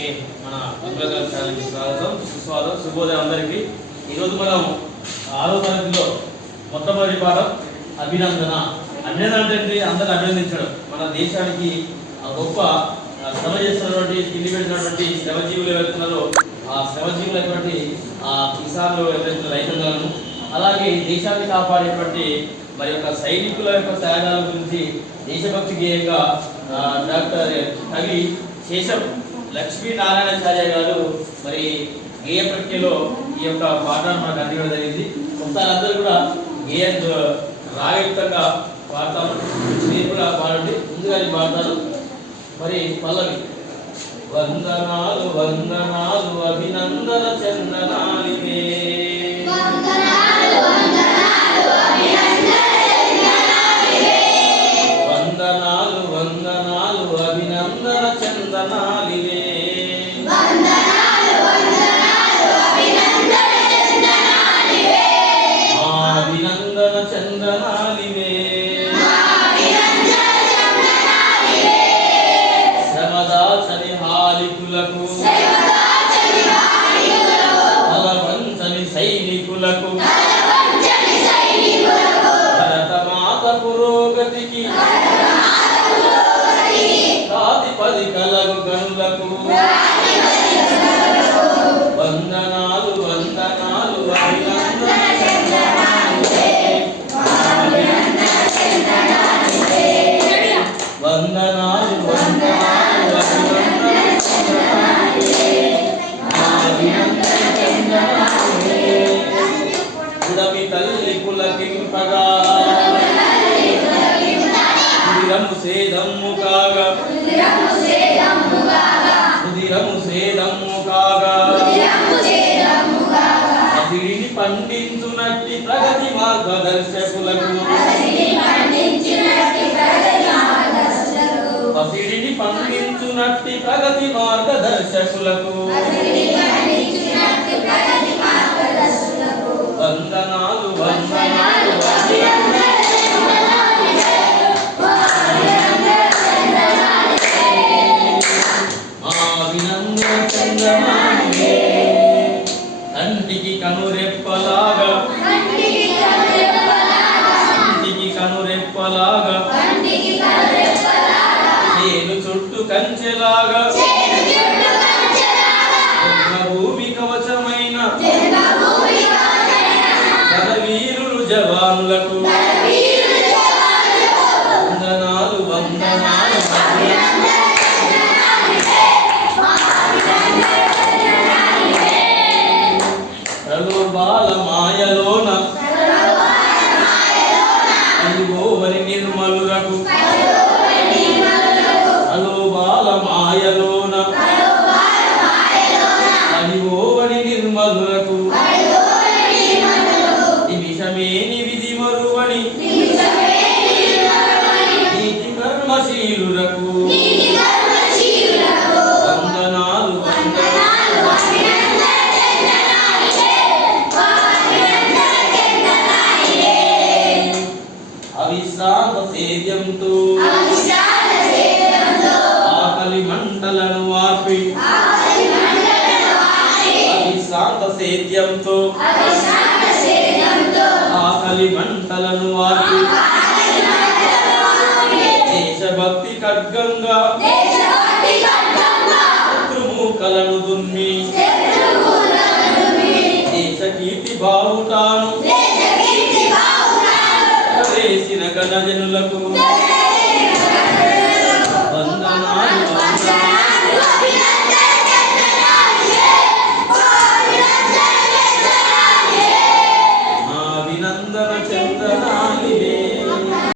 Okay, మన దుర్గా ఛానల్కి స్వాగతం, సుస్వాగతం, శుభోదయం అందరికీ. ఈరోజు మనం 6వ తరగతిలో మొట్టమొదటి పాఠం అభినందన. అభినందన అంటే అందరూ అభినందించడం. మన దేశానికి గొప్ప శ్రమ చేస్తున్నటువంటి, తిండి పెట్టినటువంటి శ్రమజీవులు ఎవరుతున్నారో ఆ శ్రమజీవులైనటువంటి ఆ కిసాన్లు ఎవరైతే రైతులను, అలాగే దేశాన్ని కాపాడేటువంటి మరి యొక్క సైనికుల యొక్క త్యాగాల గురించి దేశభక్తి గేయంగా డాక్టర్ కవి శేషం లక్ష్మీనారాయణాచార్య గారు మరి గేయ ప్రక్రియలో ఈ యొక్క పాఠాన్ని మనకు అందించడం జరిగింది. ఒకసారి అందరూ కూడా గేయ రాగయుక్తంగా పాడతాను, మీరు కూడా పాడండి. ముందుగా నేను పాడతాను. మరి పల్లవి. వందనాలు వందనాలు అభినందన చందనాలివే, వందనాలు వందనాలు అభినందన చందనాలివే, అభినందన చందనాలివే, శ్రమదాచని హాలికులకు, బలవంచని సైనికులకు, భరతమాత పురోగతికి ప్రాతిపది కలగు గనులకు వందనాలు వందనాలు అభినందన చందనాలివే, వందనాలు వందనాలు అభినందన చందనాలివే, అభినందన చందనాలివే. ఉడమి తల్లి పులకింపగా ఉదిరము సేదమ్ము కాగా, ఉదిరము సేదమ్ము కాగా, అసిరిని పండించునట్టి ప్రగతి మార్గదర్శకులకు, అసిరిని పండించునట్టి ప్రగతి మార్గదర్శకులకు వందనాలు వందనాలు అభినందన చందనాలివే. కంటికి కనురెప్పలాగా, కంటికి కనురెప్పలాగా, చేను చుట్టూ కంచెలాగా, భూమి కవచమైన వీరులు జవానులకు వందనాలు వందనాలు ప్రలోభాల మాయలోన అలుగోవని నిర్మలులకు, ప్రలోభాల మాయలోన అలుగోవని నిర్మలులకు, నిమిషమేని విధి మరువని నీతి కర్మశీలులకు వందనాలు వందనాలు అవిశ్రాంత సేద్యంతో ఆకలి మంటలను ఆపి, అవిశ్రాంత సేద్యంతో ఆకలి మంటలను ఆపి, దేశభక్తి ఖడ్గంగా శత్రుమూకలను దున్ని, దేశ కీర్తి బావుటాను వేసిన ఘనజనులకు